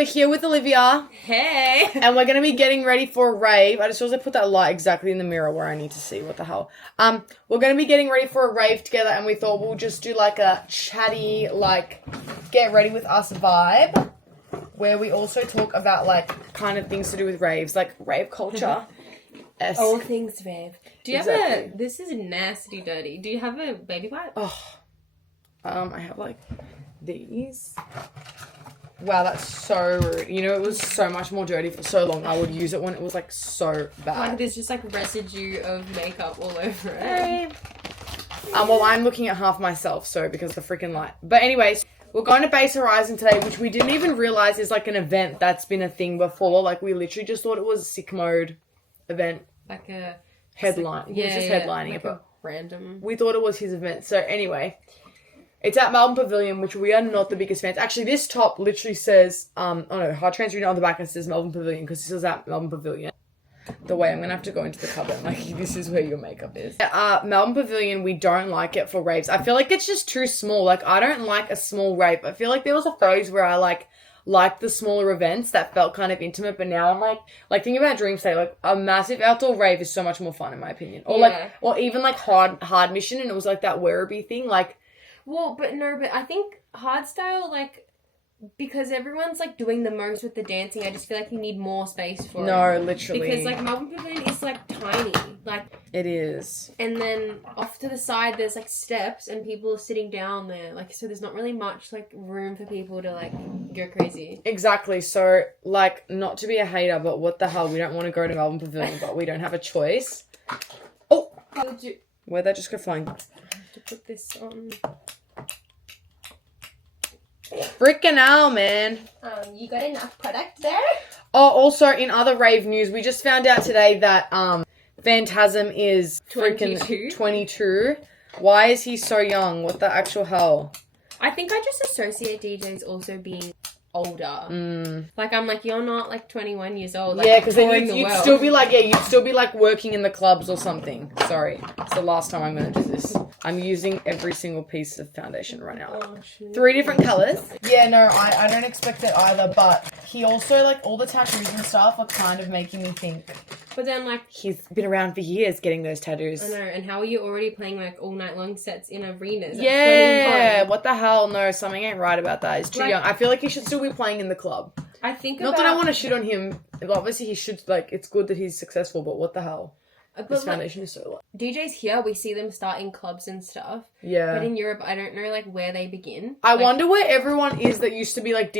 we're here with Olivia. Hey. And we're going to be getting ready for a rave. I just realized I put that light exactly in the mirror where I need to see. What the hell? We're going to be getting ready for a rave together, and we thought we'll just do like a chatty, like, get ready with us vibe, where we also talk about like kind of things to do with raves, like rave culture. All things rave. Do you Exactly. have this is nasty dirty. Do you have a baby wipe? Oh. I have like these. Wow, that's so rude. You know, it was so much more dirty for so long. I would use it when it was like so bad. Like there's just like residue of makeup all over it. Hey. Well, I'm looking at half myself, so because of the freaking light. But anyways, we're going to Base Horizon today, which we didn't even realize is like an event that's been a thing before. Like we literally just thought it was a sick mode event. Like a headline. Like, he was just headlining like it, but random. we thought it was his event. So anyway, it's at Melbourne Pavilion, which we are not the biggest fans. Actually, this top literally says, hard trans written on the back and says Melbourne Pavilion because this is at Melbourne Pavilion. The way I'm going to have to go into the cupboard. Like, this is where your makeup is. Melbourne Pavilion, we don't like it for raves. I feel like it's just too small. Like, I don't like a small rave. I feel like there was a phase where I liked the smaller events that felt kind of intimate, but now I'm like think about Dream State, like a massive outdoor rave is so much more fun in my opinion. Or even like hard mission, and it was like that Werribee thing, like. Well, but I think hardstyle, like, because everyone's like doing the most with the dancing, I just feel like you need more space for it. No, literally. Because like Melbourne Pavilion is like tiny, like. It is. And then off to the side, there's like steps, and people are sitting down there, like, so there's not really much like room for people to like go crazy. Exactly. So like, not to be a hater, but what the hell? We don't want to go to Melbourne Pavilion, but we don't have a choice. Oh, where'd that just go flying? I have to put this on. Freaking hell, man. You got enough product there? Oh, also in other rave news, we just found out today that Phantasm is freaking 22. Why is he so young? What the actual hell? I think I just associate DJs also being older. Like, I'm like, you're not like 21 years old. Like, yeah, because then you'd still be like working in the clubs or something. Sorry, it's the last time I'm going to do this. I'm using every single piece of foundation right now. Oh, shit. 3 different colours. Yeah, no, I don't expect it either, but he also, like, all the tattoos and stuff are kind of making me think. But then, like... He's been around for years getting those tattoos. I know, and how are you already playing, like, all night long sets in arenas? Yeah, what the hell? No, something ain't right about that. He's too like, young. I feel like he should still be playing in the club. I think Not that I want to shit on him. Obviously, he should, like, it's good that he's successful, but what the hell? This foundation is so low. DJs here, we see them start in clubs and stuff. Yeah. But in Europe, I don't know, like, where they begin. I wonder where everyone is that used to be, like,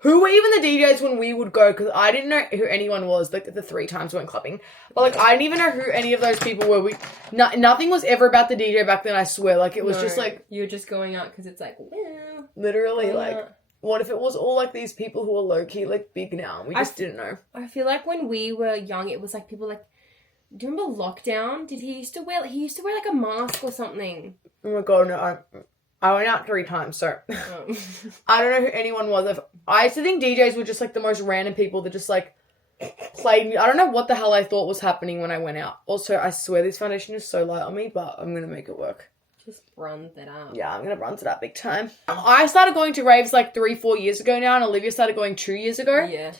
who were even the DJs when we would go? Because I didn't know who anyone was, like, the 3 times we went clubbing. But, like, I didn't even know who any of those people were. Nothing was ever about the DJ back then, I swear. Like, it was just, like... You're just going out because it's, like, well... Literally, like... What if it was all, like, these people who are low-key, like, big now? We just didn't know. I feel like when we were young, it was, like, people, like... Do you remember Lockdown? He used to wear, like, a mask or something. Oh, my God, no, I went out 3 times, so... I don't know who anyone was. I used to think DJs were just, like, the most random people that just, like, played... I don't know what the hell I thought was happening when I went out. Also, I swear this foundation is so light on me, but I'm going to make it work. Just bronze it up. Yeah, I'm going to bronze it up big time. I started going to raves, like, 3-4 years ago now, and Olivia started going 2 years ago. Yeah.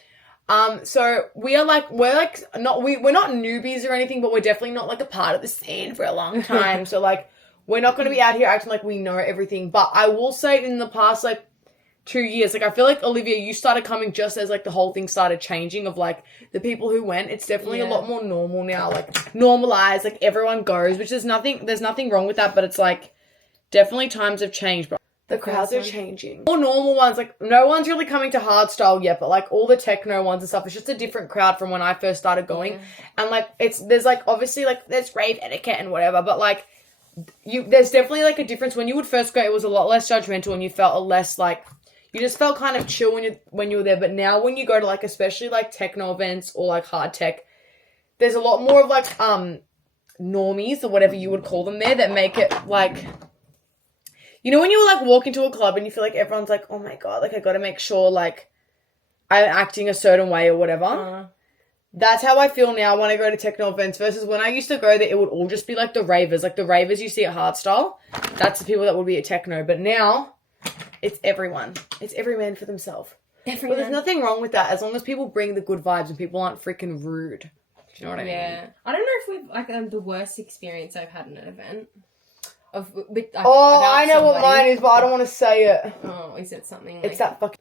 So we're not newbies or anything, but we're definitely not, like, a part of the scene for a long time. So, like... We're not going to be out here acting like we know everything. But I will say in the past, like, 2 years, like, I feel like, Olivia, you started coming just as, like, the whole thing started changing of, like, the people who went. It's definitely a lot more normal now. Like, normalized. Like, everyone goes, which there's nothing wrong with that. But it's, like, definitely times have changed. But the crowds are changing. More normal ones, like, no one's really coming to hardstyle yet. But, like, all the techno ones and stuff, it's just a different crowd from when I first started going. Yeah. And, like, there's, like, obviously, like, there's rave etiquette and whatever. But, like... there's definitely, like, a difference. When you would first go, it was a lot less judgmental and you felt a less, like, you just felt kind of chill when you were there. But now when you go to, like, especially, like, techno events or, like, hard tech, there's a lot more of, like, normies or whatever you would call them there that make it, like, you know when you, like, walk into a club and you feel like everyone's like, oh my God, like, I gotta make sure, like, I'm acting a certain way or whatever. That's how I feel now when I go to techno events versus when I used to go there, it would all just be like the ravers. Like the ravers you see at hardstyle, that's the people that would be at techno. But now, it's everyone. It's every man for themselves. Every But there's night. nothing wrong with that as long as people bring the good vibes and people aren't freaking rude. Do you know what I mean? Yeah. I don't know if we've, like, the worst experience I've had in an event. With, Oh, about I know what somebody. mine is, but I don't want to say it. Oh, is it something like... It's that fucking...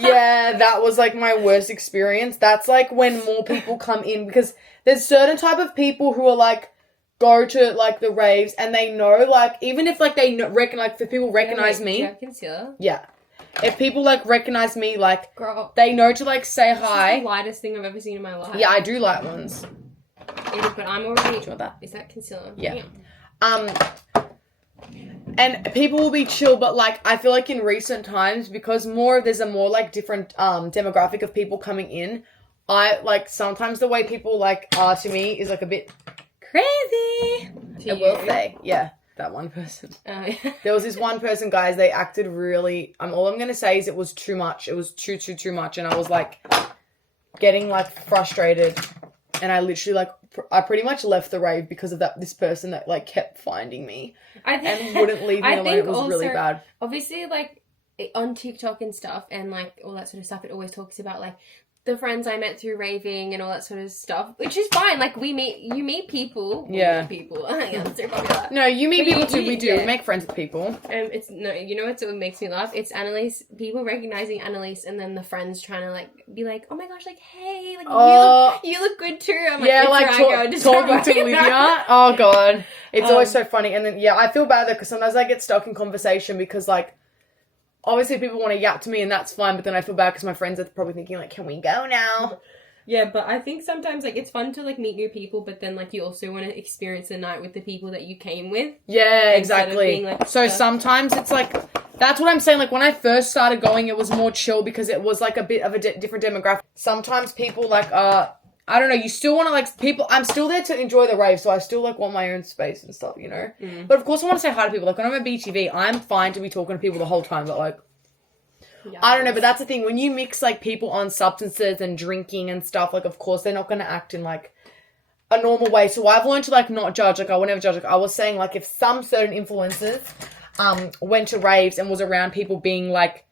Yeah, that was, like, my worst experience. That's, like, when more people come in, because there's certain type of people who are, like, go to, like, the raves, and they know, like, even if, like, they reckon, like, if people recognize me... Do you have concealer? Yeah. If people, like, recognize me, like, Girl, they know to, like, say this hi. is the lightest thing I've ever seen in my life. Yeah, I do light ones. It is, but I'm already... Do you want that? Is that concealer? Yeah. And people will be chill, but, like, I feel like in recent times, because there's a more, like, different, demographic of people coming in, I, like, sometimes the way people, like, are to me is, like, a bit crazy. I will say. Yeah, that one person. There was this one person, guys, they acted really, all I'm gonna say is it was too much. It was too much, and I was, like, getting, like, frustrated, and I literally, like, I pretty much left the rave because of this person that, like, kept finding me and wouldn't leave me alone. It was really bad. Obviously, like, on TikTok and stuff and, like, all that sort of stuff, it always talks about, like, the friends I met through raving and all that sort of stuff, which is fine. Like, you meet people. Yeah. We meet people. I'm so popular. No, you meet But people too. We do. yeah. We make friends with people. You know what makes me laugh? It's Annalise, people recognizing Annalise, and then the friends trying to, like, be like, oh my gosh, like, hey, like, you look good too. I'm like, yeah, it's like, right, go, talking to Olivia. Oh, God. It's always so funny. And then, yeah, I feel bad, though, because sometimes I get stuck in conversation because, like, obviously people want to yap to me, and that's fine, but then I feel bad because my friends are probably thinking, like, can we go now? Yeah, but I think sometimes, like, it's fun to, like, meet new people, but then, like, you also want to experience the night with the people that you came with. Yeah, exactly. Being, like, so sometimes it's, like, that's what I'm saying. Like, when I first started going, it was more chill because it was, like, a bit of a different demographic. Sometimes people, like, I don't know, you still want to, like, I'm still there to enjoy the rave, so I still, like, want my own space and stuff, you know? But, of course, I want to say hi to people. Like, when I'm at BTV, I'm fine to be talking to people the whole time, but, like, yeah, I don't know, but that's the thing. When you mix, like, people on substances and drinking and stuff, like, of course, they're not going to act in, like, a normal way. So I've learned to, like, not judge. Like, I will never judge. Like, I was saying, like, if some certain influencers went to raves and was around people being, like,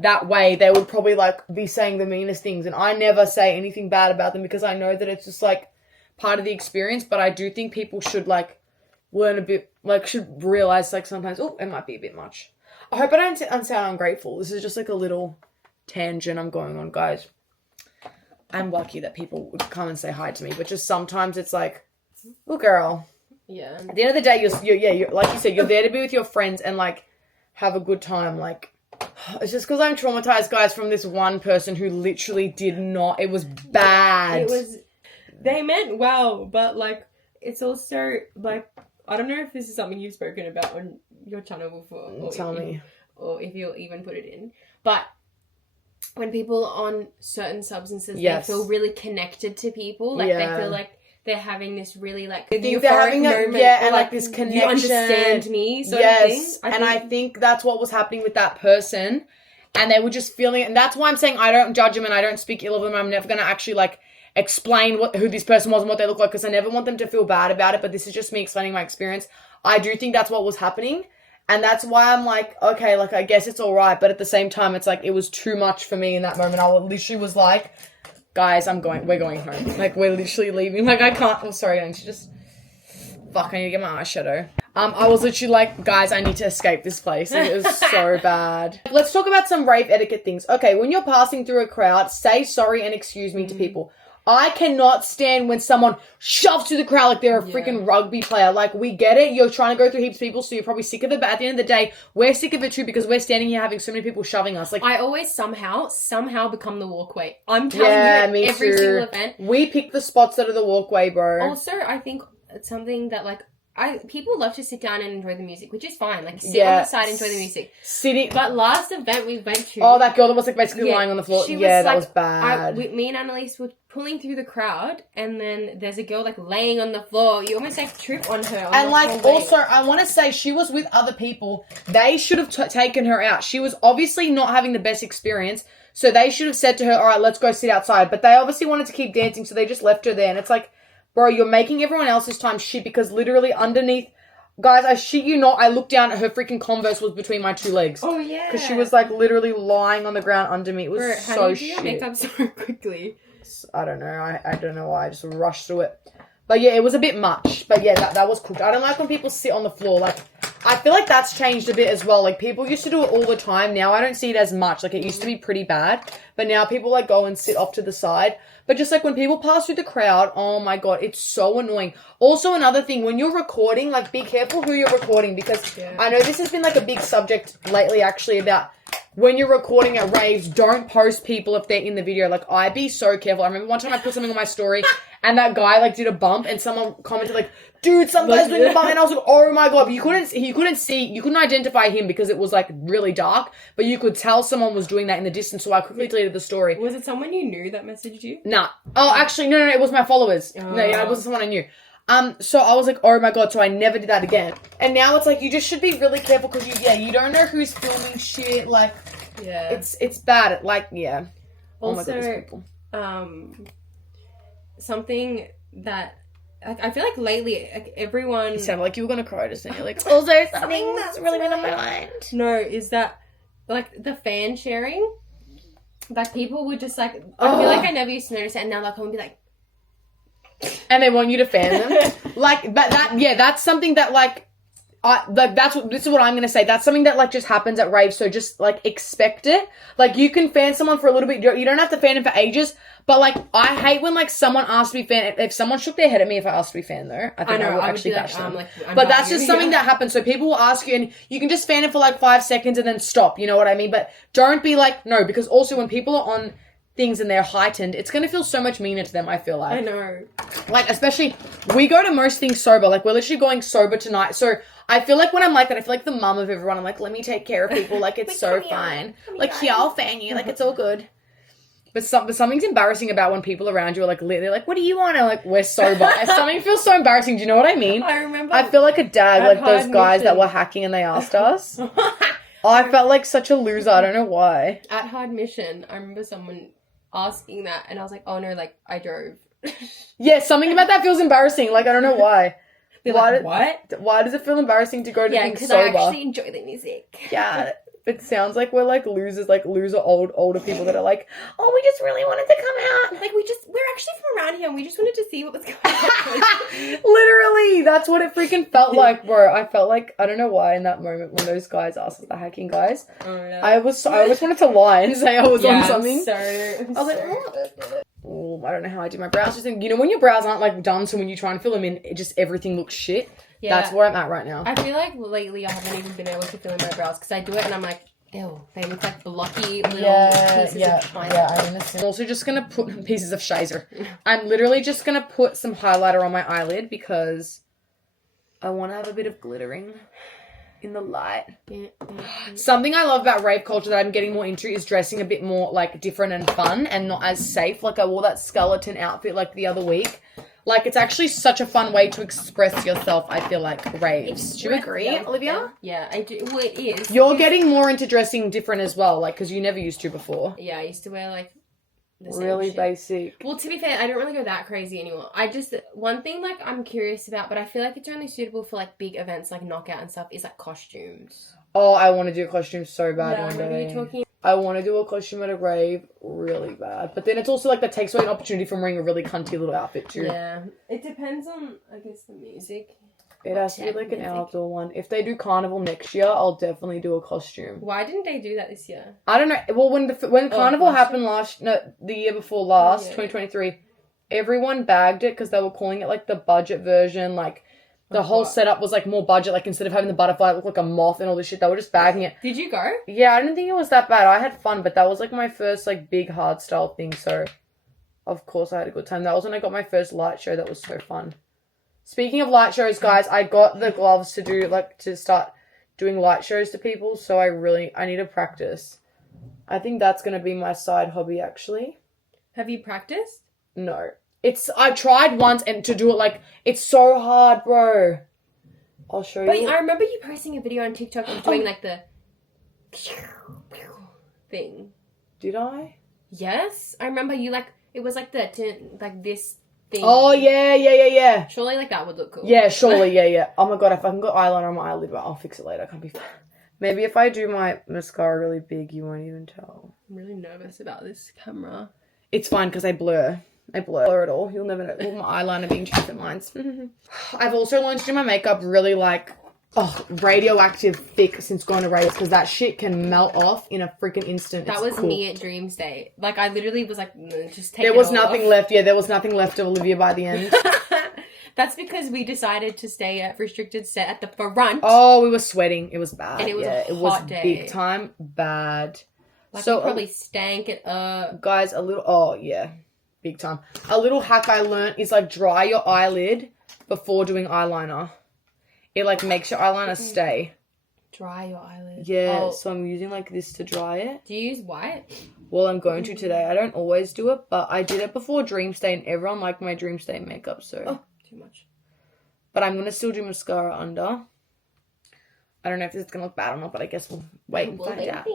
that way, they would probably, like, be saying the meanest things. And I never say anything bad about them because I know that it's just, like, part of the experience. But I do think people should, like, learn a bit, like, should realize, like, sometimes, oh, it might be a bit much. I hope I don't sound ungrateful. This is just, like, a little tangent I'm going on, guys. I'm lucky that people would come and say hi to me, but just sometimes it's like, oh, girl. Yeah. At the end of the day, you're like you said, you're there to be with your friends and, like, have a good time. Like, it's just because I'm traumatized, guys, from this one person who literally did not. It was bad. They meant well, but, like, it's also, like, I don't know if this is something you've spoken about on your channel before. Tell me. Or if you'll even put it in. But when people are on certain substances, Yes. they feel really connected to people. Like, they feel like they're having this really, like, I think they're having moment. and, or, like, this connection. You understand me, sort of thing. I think that's what was happening with that person. And they were just feeling it. And that's why I'm saying I don't judge them and I don't speak ill of them. I'm never going to actually, like, explain who this person was and what they look like because I never want them to feel bad about it. But this is just me explaining my experience. I do think that's what was happening. And that's why I'm like, okay, like, I guess it's all right. But at the same time, it's like, it was too much for me in that moment. I literally was like, guys, we're going home. Like, we're literally leaving. Like, I can't, oh, sorry, I need to just, fuck, I need to get my eyeshadow. I was literally like, guys, I need to escape this place. Like, it was so bad. Let's talk about some rave etiquette things. Okay, when you're passing through a crowd, say sorry and excuse me to people. I cannot stand when someone shoves through the crowd like they're a freaking rugby player. Like, we get it. You're trying to go through heaps of people, so you're probably sick of it. But at the end of the day, we're sick of it too because we're standing here having so many people shoving us. Like, I always somehow become the walkway. I'm telling you, at every single event. We pick the spots that are the walkway, bro. Also, I think it's something that, like, people love to sit down and enjoy the music, which is fine. Like, sit on the side, enjoy the music. But last event we went to... Oh, that girl that was, like, basically lying on the floor. That was bad. Me and Annalise were pulling through the crowd, and then there's a girl, like, laying on the floor. You almost, like, trip on her. And, like, also, I want to say she was with other people. They should have taken her out. She was obviously not having the best experience, so they should have said to her, all right, let's go sit outside. But they obviously wanted to keep dancing, so they just left her there. And it's like, bro, you're making everyone else's time shit because literally underneath guys, I shit you not, I looked down at her freaking Converse was between my two legs. Oh, yeah. Because she was, like, literally lying on the ground under me. It was Bro, so how do you do shit. your makeup so quickly? I don't know. I don't know why. I just rushed through it. But yeah, it was a bit much. But yeah, that was cooked. I don't like when people sit on the floor. Like, I feel like that's changed a bit as well. Like, people used to do it all the time. Now I don't see it as much. Like, it used to be pretty bad. But now people, like, go and sit off to the side. But just, like, when people pass through the crowd, oh, my God, it's so annoying. Also, another thing, when you're recording, like, be careful who you're recording. Because I know this has been, like, a big subject lately, actually, about when you're recording at raves, don't post people if they're in the video. Like, I'd be so careful. I remember one time I put something on my story and that guy, like, did a bump and someone commented, like, dude, some guy's doing a bump. And I was like, oh my God. But you couldn't identify him because it was, like, really dark. But you could tell someone was doing that in the distance. So I quickly deleted the story. Was it someone you knew that messaged you? Nah. Oh, actually, no. It was my followers. Oh. No, yeah, it wasn't someone I knew. So I was like, oh my God, so I never did that again. And now it's like, you just should be really careful because you don't know who's filming shit. Like, yeah, it's bad. Like, yeah. Also, oh my God, people. Something that I feel like lately, like, everyone. You sounded like you were gonna cry just then. You're like, also something that's really been on my mind. No, is that like the fan sharing? Like, people would just like. I feel like I never used to notice it, and now they'll come and be like. And they want you to fan them. Like, but that's something that, like, this is what I'm going to say. That's something that, like, just happens at raves. So just, like, expect it. Like, you can fan someone for a little bit. You don't have to fan them for ages. But, like, I hate when, like, someone asks to be fan. If someone shook their head at me if I asked to be fan, though, I think I would actually bash them. But that's just something that happens. So people will ask you, and you can just fan it for, like, 5 seconds and then stop. You know what I mean? But don't be like, no. Because also when people are on things and they're heightened, it's going to feel so much meaner to them, I feel like. I know. Like, especially, we go to most things sober. Like, we're literally going sober tonight. So, I feel like when I'm like that, I feel like the mum of everyone. I'm like, let me take care of people. Like, it's so fine. Like, here, I'll fan you. Like, it's all good. But something's embarrassing about when people around you are like, they're like, what do you want? And like, we're sober. Something feels so embarrassing. Do you know what I mean? I remember. I feel like a dad, like those guys that were hacking and they asked us. I felt like such a loser. I don't know why. At Hard Mission, I remember someone asking that, and I was like, oh no, like, I drove. Yeah, something about that feels embarrassing. Like, I don't know why. What? Why does it feel embarrassing to go to things sober? Yeah, because I actually enjoy the music. Yeah, it sounds like we're like losers, like loser older people that are like, oh, we just really wanted to come out. Like, we're actually from around here and we just wanted to see what was going on. Literally, that's what it freaking felt like, bro. I felt like, I don't know why in that moment when those guys asked us, the hacking guys, Oh, no. I always wanted to lie and say I was on something. I was like, oh, I don't know how I do my brows. Just think, you know, when your brows aren't like done, so when you try and fill them in, just everything looks shit. Yeah. That's where I'm at right now. I feel like lately I haven't even been able to fill in my brows because I do it and I'm like, ew, they look like blocky little pieces of China. Yeah, I understand. I'm also just going to put pieces of shazer. I'm literally just going to put some highlighter on my eyelid because I want to have a bit of glittering in the light. Something I love about rave culture that I'm getting more into is dressing a bit more like different and fun and not as safe. Like, I wore that skeleton outfit like the other week. Like, it's actually such a fun way to express yourself, I feel like, raves. Do you agree, Olivia? Yeah, I do. Well, it is. You're getting more into dressing different as well, like, because you never used to before. Yeah, I used to wear, like, the same really shit. Basic. Well, to be fair, I don't really go that crazy anymore. One thing, like, I'm curious about, but I feel like it's only suitable for, like, big events, like Knockout and stuff, is, like, costumes. Oh, I want to do a costume so bad one day. Are you talking? I want to do a costume at a rave really bad. But then it's also like that takes away an opportunity from wearing a really cunty little outfit too. Yeah. It depends on, I guess, the music. It has to be like an outdoor one. If they do carnival next year, I'll definitely do a costume. Why didn't they do that this year? I don't know. Well, when carnival happened the year before last, 2023, everyone bagged it because they were calling it like the budget version, like the whole setup was like more budget. Like, instead of having the butterfly look like a moth and all this shit, they were just bagging it. Did you go? Yeah, I didn't think it was that bad. I had fun, but that was like my first like big hard style thing. So, of course, I had a good time. That was when I got my first light show. That was so fun. Speaking of light shows, guys, I got the gloves to start doing light shows to people. So I need to practice. I think that's gonna be my side hobby, actually. Have you practiced? No. I tried once and to do it, like, it's so hard, bro. I'll show you. Wait, I remember you posting a video on TikTok of doing, like, the thing. Did I? Yes. I remember you, like, it was, like, this thing. Oh, yeah. Surely, like, that would look cool. Yeah, surely, yeah. Oh my god, if I can got eyeliner on my eyelid, well, I'll fix it later. I can't be... Maybe if I do my mascara really big, you won't even tell. I'm really nervous about this camera. It's fine because I blur it all. You'll never know. All my eyeliner being different lines. I've also learned to do my makeup really like, radioactive thick since going to Rave because that shit can melt off in a freaking instant. That was me at Dreams Day. Like, I literally was like, just take it There was all nothing off. left. Yeah, there was nothing left of Olivia by the end. That's because we decided to stay at restricted set at the front. Oh, we were sweating. It was bad. And it was a it was hot day. big time bad. Like, so we probably stank it up. Guys, big time. A little hack I learned is like dry your eyelid before doing eyeliner. It like makes your eyeliner stay. Dry your eyelid. Yeah, so I'm using like this to dry it. Do you use white? Well, I'm going to today. I don't always do it, but I did it before Dreams Day and everyone liked my Dreams Day makeup, so. Oh, too much. But I'm going to still do mascara under. I don't know if this is going to look bad or not, but I guess we'll wait and find out.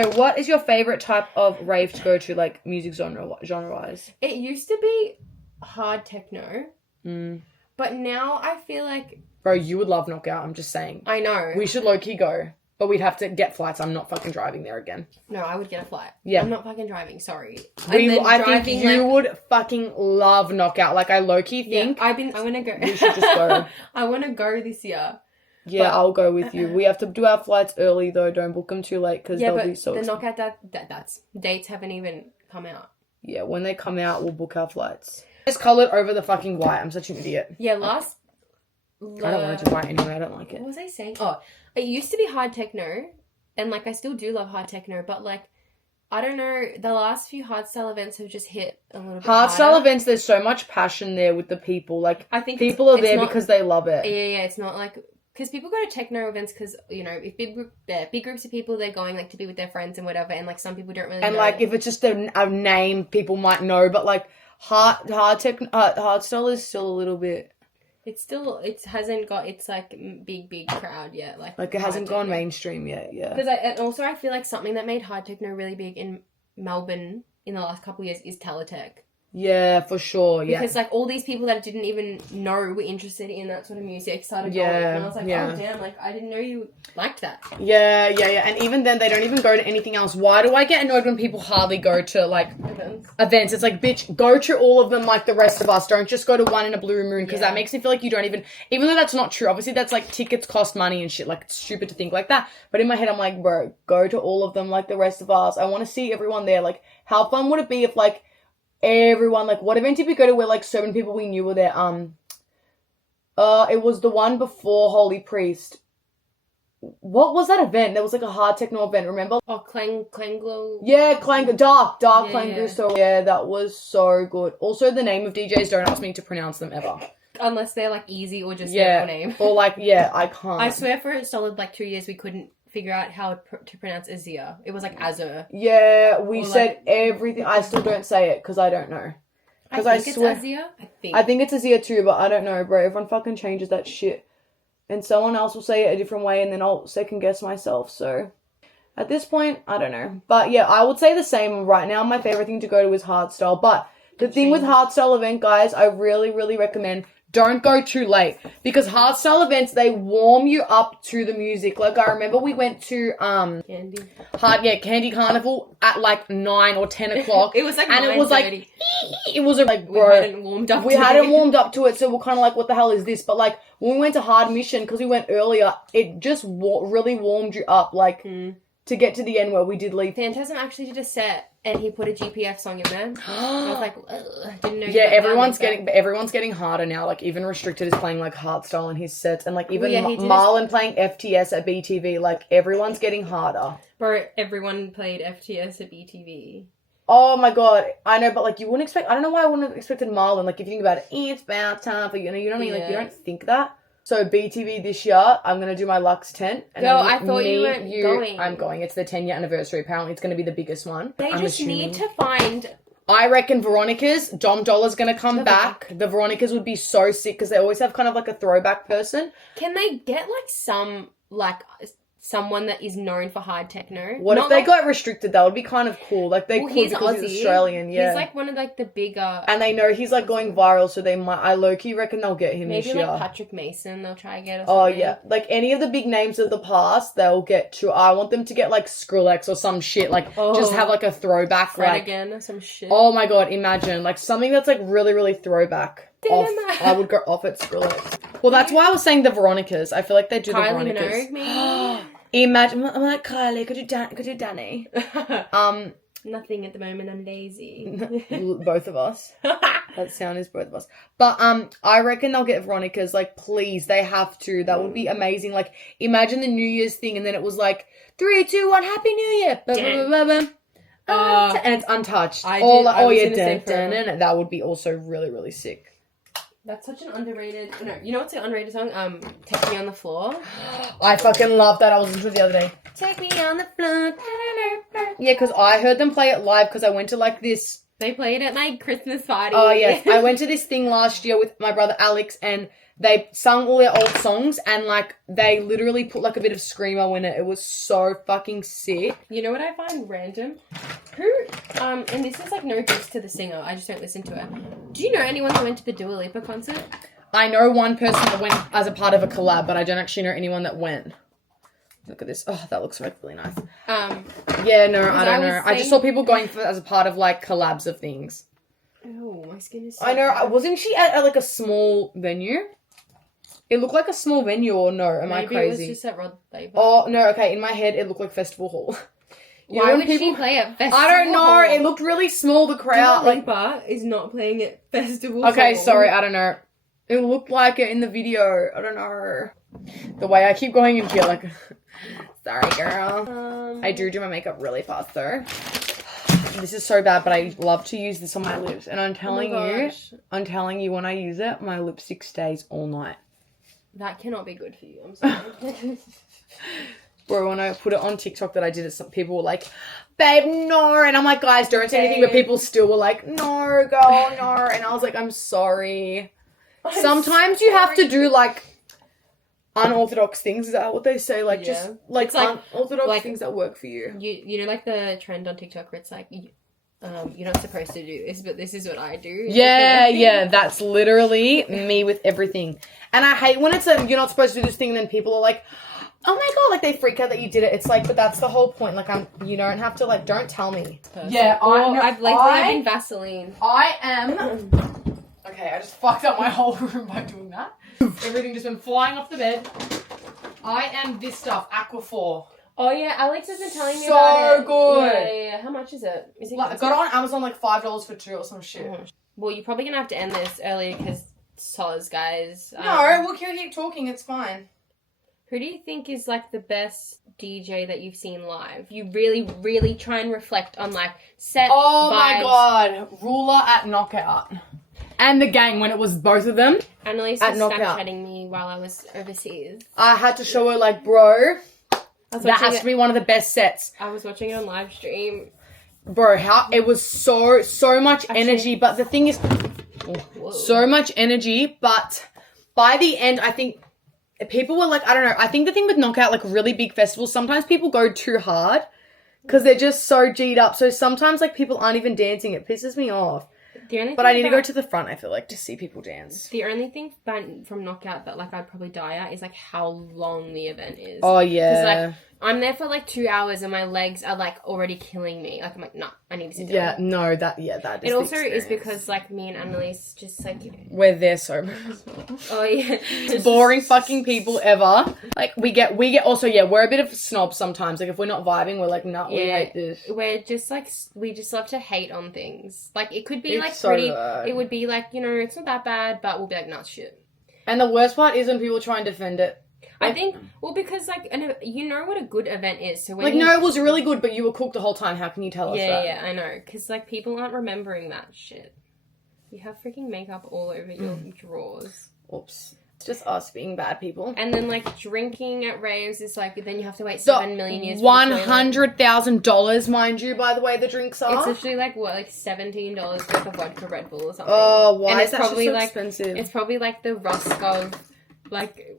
So what is your favourite type of rave to go to, like music genre-wise? It used to be hard techno. But now I feel like... Bro, you would love Knockout, I'm just saying. I know. We should low-key go. But we'd have to get flights. I'm not fucking driving there again. No, I would get a flight. Yeah. I'm not fucking driving, sorry. I think you would fucking love Knockout. Like, I low-key think... Yeah, I'm gonna go. We should just go. I want to go this year. Yeah, but I'll go with you. We have to do our flights early, though. Don't book them too late, because they'll be so expensive. Knockout, that's... Dates haven't even come out. Yeah, when they come out, we'll book our flights. Just colour it over the fucking white. I'm such an idiot. Yeah, I don't want to do white anyway. I don't like it. What was I saying? Oh, it used to be hard techno, and like I still do love hard techno, but like I don't know, the last few hardstyle events have just hit a little bit harder. Hardstyle events, there's so much passion there with the people. Like I think people are there because they love it. Yeah, it's not like because people go to techno events because you know if big groups of people they're going like to be with their friends and whatever, and like some people don't really. And know. Like if it's just a name, people might know, but like hardstyle is still a little bit. It hasn't got its like big crowd yet. Like it hasn't gone mainstream yet. Yeah. Because I feel like something that made hard techno really big in Melbourne in the last couple of years is Teletech. Yeah, for sure. Yeah. Because like all these people that I didn't even know were interested in that sort of music started going, and I was like, oh damn, like I didn't know you liked that. Yeah. And even then, they don't even go to anything else. Why do I get annoyed when people hardly go to like events? It's like, bitch, go to all of them like the rest of us. Don't just go to one in a blue moon because that makes me feel like you don't even though that's not true. Obviously, that's like tickets cost money and shit. Like it's stupid to think like that. But in my head, I'm like, bro, go to all of them like the rest of us. I want to see everyone there. Like, how fun would it be if like everyone, like, what event did we go to where, like, so many people we knew were there? It was the one before Holy Priest. What was that event? There was, like, a hard techno event, remember? Oh, Klanglo. Yeah, Dark Klanglo. So, yeah, that was so good. Also, the name of DJs, don't ask me to pronounce them ever. Unless they're, like, easy or just their name. Or, like, I can't. I swear for a solid, like, 2 years we couldn't figure out how to pronounce Azir. It was like Azur. Yeah, we said everything. I still don't say it because I don't know. Because I swear, it's Azir. I think it's Azir too, but I don't know, bro. Everyone fucking changes that shit. And someone else will say it a different way and then I'll second guess myself. So at this point, I don't know. But yeah, I would say the same right now. My favorite thing to go to is hardstyle. But the thing with hardstyle event, guys, I really, really recommend don't go too late because hardstyle events, they warm you up to the music. Like I remember we went to Candy Carnival at like 9 or 10 o'clock. It was like and it was like like, bro, we hadn't warmed up to it, so we're kind of like, what the hell is this? But like when we went to Hard Mission, because we went earlier, it just really warmed you up, like to get to the end where we did leave. Phantasm actually did a set and he put a GPF song in there. I was like, didn't know. Yeah, everyone's getting harder now. Like even Restricted is playing like hardstyle in his sets, and like even Marlon playing FTS at BTV. Like everyone's getting harder. Bro, everyone played FTS at BTV. Oh my god, I know, but like you wouldn't expect. I don't know why I wouldn't have expected Marlon. Like if you think about it, it's about time for you know what I mean. Like you don't think that. So BTV this year, I'm going to do my Lux tent. And I thought you weren't going. I'm going. It's the 10-year anniversary. Apparently, it's going to be the biggest one. They need to find... I reckon Veronica's, Dom Dollar's going to come back. The Veronica's would be so sick because they always have kind of like a throwback person. Can they get like some, like... someone that is known for hard techno. What Not if they like, got restricted? That would be kind of cool. Like they could he's because Aussie. he's Australian. Yeah, He's like one of like the bigger. and they know he's like going viral, so they might. I low-key reckon they'll get him Maybe this year. like Patrick Mason, they'll try to get. Or Oh something. yeah, like any of the big names of the past, they'll get to. I want them to get like Skrillex or some shit. Like just have like a throwback. Fred like again or some shit. oh my god, imagine like something that's like really really throwback. I would go off at Skrillex. Well, that's why I was saying the Veronicas. I feel like they do Kylie the Veronicas. Minogue, maybe. Imagine, I'm like Kylie. Could you Danny? Nothing at the moment. I'm lazy. Both of us. That sound is both of us. But I reckon they'll get Veronica's. Like, please, they have to. That would be amazing. Like, imagine the New Year's thing, and then it was like 3, 2, 1, Happy New Year. And it's untouched. That would be also really really sick. That's such an underrated. No, you know what's an underrated song? Take Me on the Floor. I fucking love that. I was listening to it the other day. Take me on the floor. Yeah, because I heard them play it live because I went to like this. They play it at my Christmas party. Oh yes, I went to this thing last year with my brother Alex, and they sung all their old songs, and like they literally put like a bit of screamo in it. It was so fucking sick. You know what I find random? Who? And this is like no diss to the singer. I just don't listen to it. Do you know anyone that went to the Dua Lipa concert? I know one person that went as a part of a collab, but I don't actually know anyone that went. Look at this. Oh, that looks really nice. Yeah, no, I don't know. I just saw people going for as a part of like collabs of things. Oh, my skin is so I know. bad. Wasn't she at like a small venue? It looked like a small venue, or no? Am I crazy? Maybe it was just at Rod Laver. Oh no, okay. In my head, it looked like festival hall. Why would she play at festival? I don't know. It looked really small. The crowd, Dua Lipa is not playing at festival. Okay, hall. sorry. I don't know. It looked like it in the video. I don't know. The way I keep going into it, like, sorry, girl. I do my makeup really fast though. This is so bad, but I love to use this on my lips, and I'm telling you, when I use it, my lipstick stays all night. That cannot be good for you. I'm sorry. Bro, when I put it on TikTok that I did it, some people were like, babe, no. And I'm like, guys, don't say anything. But people still were like, no, girl, no. And I was like, I'm sorry. Sometimes you have to do like unorthodox things. Is that what they say? Like just like unorthodox things that work for you. You know, like the trend on TikTok where it's like, you're not supposed to do this, but this is what I do. Yeah, that's literally me with everything. And I hate when it's you're not supposed to do this thing, and then people are like, oh my god, like they freak out that you did it. It's like, but that's the whole point. Like you don't have to like, don't tell me. Perfect. Yeah, I've been Vaseline. I am. Okay, I just fucked up my whole room by doing that. Everything just went flying off the bed. I am this stuff, Aquaphor. Oh yeah, Alex has been telling me about it. So good. Yeah. How much is it? Is it Like, got it on Amazon like $5 for 2 or some shit. Oh. Well, you're probably gonna have to end this early because soz, guys. No, we'll keep talking. It's fine. Who do you think is like the best DJ that you've seen live? You really, really try and reflect on like set. Oh vibes. my god, Ruler at Knockout. And the gang, when it was both of them. Annalise was Snapchatting me while I was overseas. I had to show her, like, bro, that has to be one of the best sets. I was watching it on live stream. Bro, it was so much energy, but the thing is, so much energy, but by the end, I think people were like, I don't know, I think the thing with Knockout, like really big festivals, sometimes people go too hard because they're just so G'd up. So sometimes, like, people aren't even dancing. It pisses me off. But I need to go to the front, I feel like, to see people dance. The only thing from Knockout that, like, I'd probably die at is, like, how long the event is. Oh, yeah. Because, like, I'm there for, like, 2 hours and my legs are, like, already killing me. Like, I'm like, nah, I need to sit down. Yeah, no, that is it also is because, like, me and Annalise just, like... We're there so much. Oh, yeah. Boring fucking people ever. Like, we get also, yeah, we're a bit of snobs sometimes. Like, if we're not vibing, we're like, nah, we hate this. We're just, like, we just love to hate on things. Like, it could be, it's like, so pretty... bad. It would be, like, you know, it's not that bad, but we'll be like, nah, shit. And the worst part is when people try and defend it. I think, well, because, like, you know what a good event is. So when like, no, it was really good, but you were cooked the whole time. How can you tell us that? Yeah, I know. Because, like, people aren't remembering that shit. You have freaking makeup all over your drawers. Oops. It's just us being bad people. And then, like, drinking at raves is, like, then you have to wait 7 million years for $100,000, mind you, by the way, the drinks are. It's literally, like, what, like $17 worth of vodka Red Bull or something. Oh, why and is that so expensive? It's probably, like, the Roscoe, like...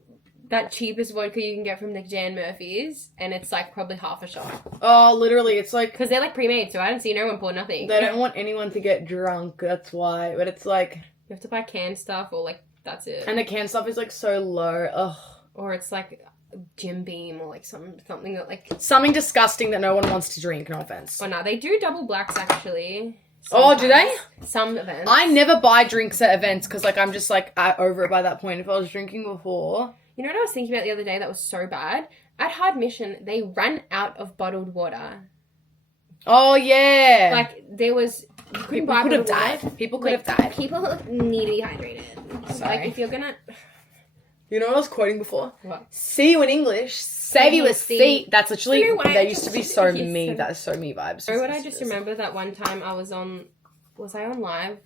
that cheapest vodka you can get from the Dan Murphy's, and it's like probably half a shot. Oh, literally, it's like... Because they're like pre-made, so I don't see no one pour nothing. They don't want anyone to get drunk, that's why. But it's like... You have to buy canned stuff, or like, that's it. And the canned stuff is like so low. Ugh. Or it's like Jim Beam, or like something that like... Something disgusting that no one wants to drink, no offense. Oh no, they do double blacks actually. Oh, do they? Some events. I never buy drinks at events because like I'm just like over it by that point. If I was drinking before... You know what I was thinking about the other day that was so bad? At Hard Mission, they ran out of bottled water. Oh, yeah. Like, there was... People could have died. People could have died. People need to be hydrated. Sorry. Like, if you're gonna... You know what I was quoting before? What? See you in English. Save you a seat. That's literally... You know They used to be so me. That is so me vibes. Or what I just remember that one time I was on... Was I on live?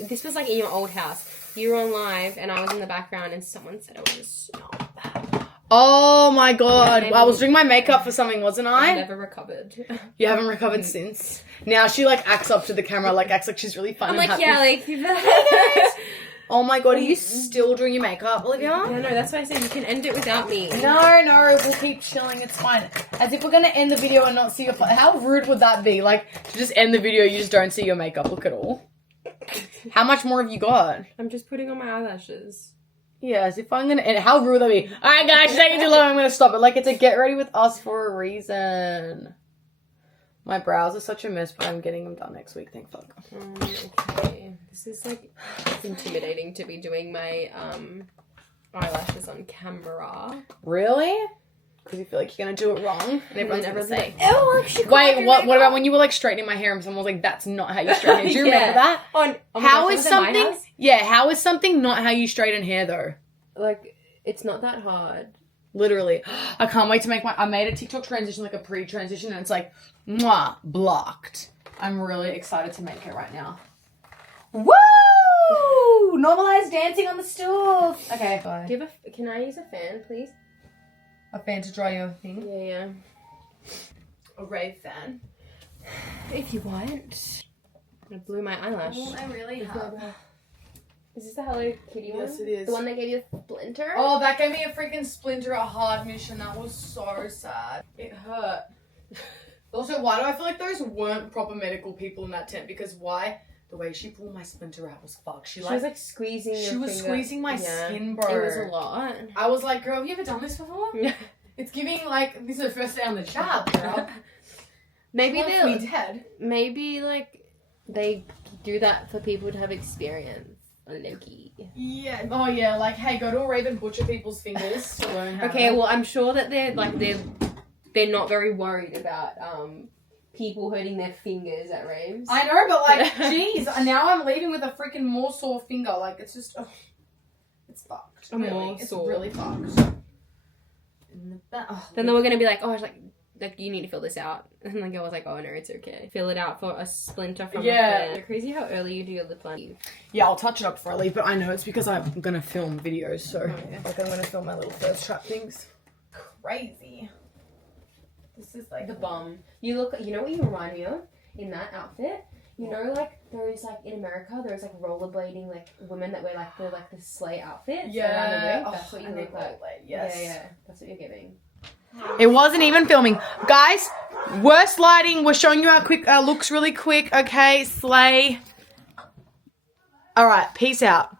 This was like in your old house. You were on live and I was in the background and someone said I was a snob. Oh my god. I was doing my makeup for something, wasn't I? I never recovered. You haven't recovered since? Now she like acts up to the camera, like acts like she's really fun I'm and like, happy. yeah, like... Oh my god, are you still doing your makeup, Olivia? No, that's why I said you can end it without me. No, we'll keep chilling, it's fine. As if we're gonna end the video and not see your... How rude would that be? Like, to just end the video, you just don't see your makeup look at all. How much more have you got? I'm just putting on my eyelashes. Yes, if I'm gonna end it, how rude would that be? Alright guys, she's taking too long, I'm gonna stop it. Like, it's a get ready with us for a reason. My brows are such a mess, but I'm getting them done next week, thank fuck. Okay. This is like intimidating to be doing my eyelashes on camera. Really? Because you feel like you're gonna do it wrong, and everyone's gonna say, "Oh, look, she wait, what about when you were like straightening my hair and someone was like, that's not how you straighten hair? Do you remember that? How is something... Yeah, how is something not how you straighten hair though? Like, it's not that hard. Literally. I can't wait to make I made a TikTok transition, like a pre-transition, and it's like, mwah, blocked. I'm really excited to make it right now. Woo! Normalize dancing on the stool. Okay, bye. Can I use a fan, please? A fan to dry your thing? Yeah. A Rave fan. If you want. I blew my eyelash. Well, I really have. Is this the Hello Kitty one? Yes, it is. The one that gave you a splinter? Oh, that gave me a freaking splinter at Hard Mission. That was so sad. It hurt. Also, why do I feel like those weren't proper medical people in that tent? Because why? The way she pulled my splinter out was fucked. She was like squeezing your She was finger. squeezing my skin, bro. It was a lot. I was like, girl, have you ever done this before? It's giving like, this is the first day on the job, girl. Maybe they'll be dead. Maybe like they do that for people to have experience. Loki. Yeah. Oh yeah. Like, hey, go to a rave and butcher people's fingers to learn how. Okay. Well, I'm sure that they're not very worried about people hurting their fingers at raves. I know, but like, jeez, now I'm leaving with a freaking more sore finger. Like, it's just, it's fucked. It's really fucked. Then they were gonna be like, oh, like you need to fill this out, and the girl was like, oh no, it's okay. Fill it out for a splinter from a fan. Crazy how early you do your lip line. Yeah, I'll touch it up before I leave, but I know it's because I'm gonna film videos, so like I'm gonna film my little thirst trap things. Crazy. This is like the bum. You know what you remind me of in that outfit? You know, like there's like in America, there's like rollerblading like women that wear like the sleigh outfits. Yeah, around the ring. That's what you look like. Yes. Yeah, that's what you're giving. It wasn't even filming. Guys, worst lighting. We're showing you our quick looks really quick. Okay, slay. All right, peace out.